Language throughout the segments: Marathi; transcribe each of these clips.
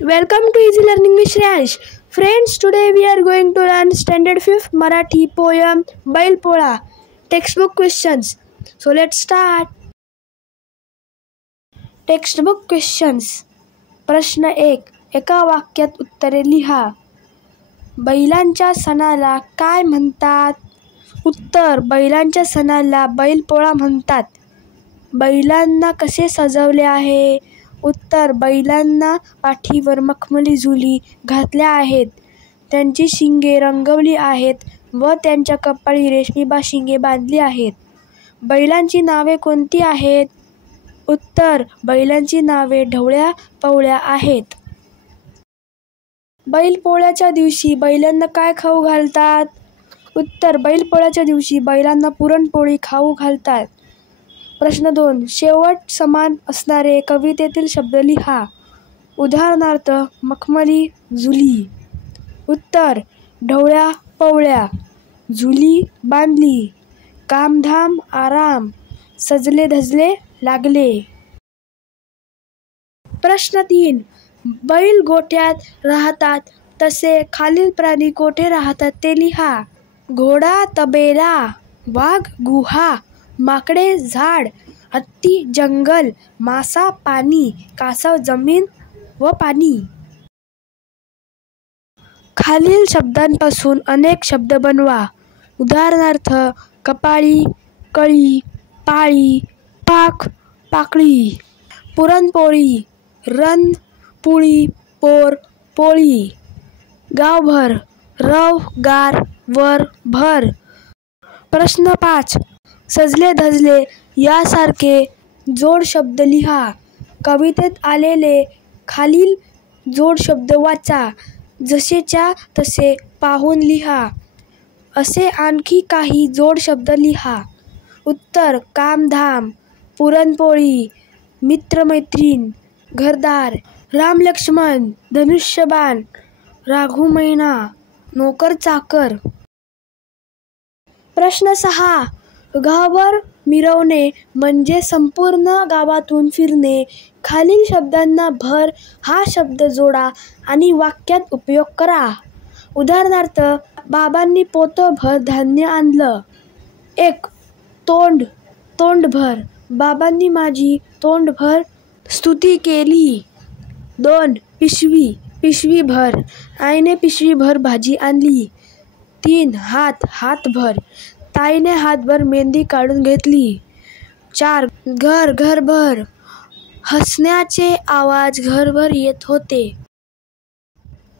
Welcome to Easy Learning with Shreyansh. Friends, today we are going to learn Standard 5th Marathi poem Bail Pola textbook questions. So let's start. Textbook questions. प्रश्न 1. एका वाक्यात उत्तरे लिहा. बैलांच्या सणाला काय म्हणतात? उत्तर. बैलांच्या सणाला बैलपोळा म्हणतात. बैलांना कसे सजवले आहे? उत्तर. बैलांना पाठीवर मखमली झुली घातल्या आहेत. त्यांची शिंगे रंगवली आहेत व त्यांच्या कपाळी रेशमी बाशिंगे बांधली आहेत. बैलांची नावे कोणती आहेत? उत्तर. बैलांची नावे ढवळ्या पवळ्या आहेत. बैलपोळ्याच्या दिवशी बैलांना काय खाऊ घालतात? उत्तर. बैलपोळ्याच्या दिवशी बैलांना पुरणपोळी खाऊ घालतात. प्रश्न 2. शेवट समान असणारे कवितेतील शब्द लिहा. उदाहरणार्थ मखमली झुली. उत्तर. ढवळ्या पवळ्या. झुली बांधली. कामधाम आराम. सजले धजले लागले. प्रश्न 3. बैल गोठ्यात राहतात तसे खालील प्राणी कोठे राहतात ते लिहा. घोडा तबेला. वाघ गुहा. माकडे झाड. हत्ती जंगल. मासा पाणी. कासव जमीन व पाणी. खालील शब्दांपासून अनेक शब्द बनवा. उदाहरणार्थ कपाळी, कळी, पाळी, पाख, पाकळी. पुरणपोळी. रण, पुळी, पोर, पोळी. गावभर. रव, गार, वर, भर. प्रश्न 5. सजले धजले यासारखे जोड शब्द लिहा. कवितेत आलेले खालील जोड शब्द वाचा. जसेच्या तसे पाहून लिहा. असे आणखी काही जोड शब्द लिहा. उत्तर. कामधाम. पुरणपोळी. मित्रमैत्रीण. घरदार. राम लक्ष्मण. धनुष्यबाण. राघू मैना. नोकर चाकर. प्रश्न 6. गावभर मिरवणे म्हणजे संपूर्ण गावातून फिरणे. खालील शब्दांना भर हा शब्द जोडा आणि वाक्यात उपयोग करा. उदाहरणार्थ बाबांनी पोतभर धान्य आणलं. 1. तोंड. तोंडभर. बाबांनी माझी तोंडभर स्तुती केली. 2. पिशवी. पिशवीभर. आईने पिशवीभर भाजी आणली. 3. हात. हातभर. ताईने हातभर मेहंदी काढून घेतली. 4. घर. घरभर. हसण्याचे आवाज घरभर येत होते.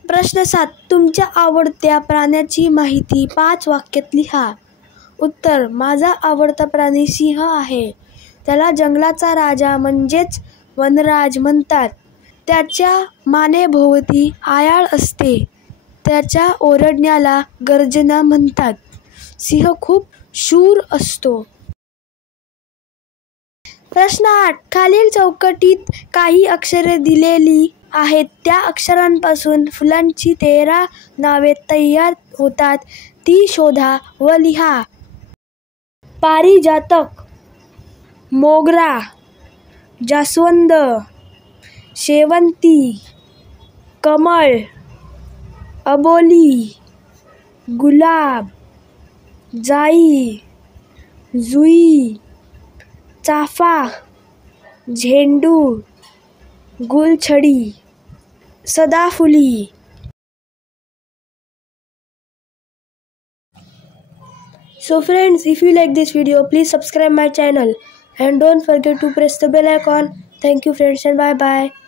प्रश्न 7. तुमच्या आवडत्या प्राण्याची माहिती 5 वाक्यात लिहा. उत्तर. माझा आवडता प्राणी सिंह आहे. त्याला जंगलाचा राजा म्हणजेच वनराज म्हणतात. त्याच्या मानेभोवती आयाळ असते. त्याच्या ओरडण्याला गर्जना म्हणतात. सिंह खूप शूर असतो. प्रश्न 8. खालील चौकटीत काही अक्षरे दिलेली आहेत. त्या अक्षरांपासून फुलांची 13 नावे तयार होतात ती शोधा व लिहा. पारिजातक. मोगरा. जास्वंद. शेवंती. कमळ. अबोली. गुलाब. जाई. जुई. चाफा. झेंडू. गुलछडी. सदाफुली. So friends, if you like this video, please subscribe my channel and don't forget to press the bell icon. Thank you friends and bye bye.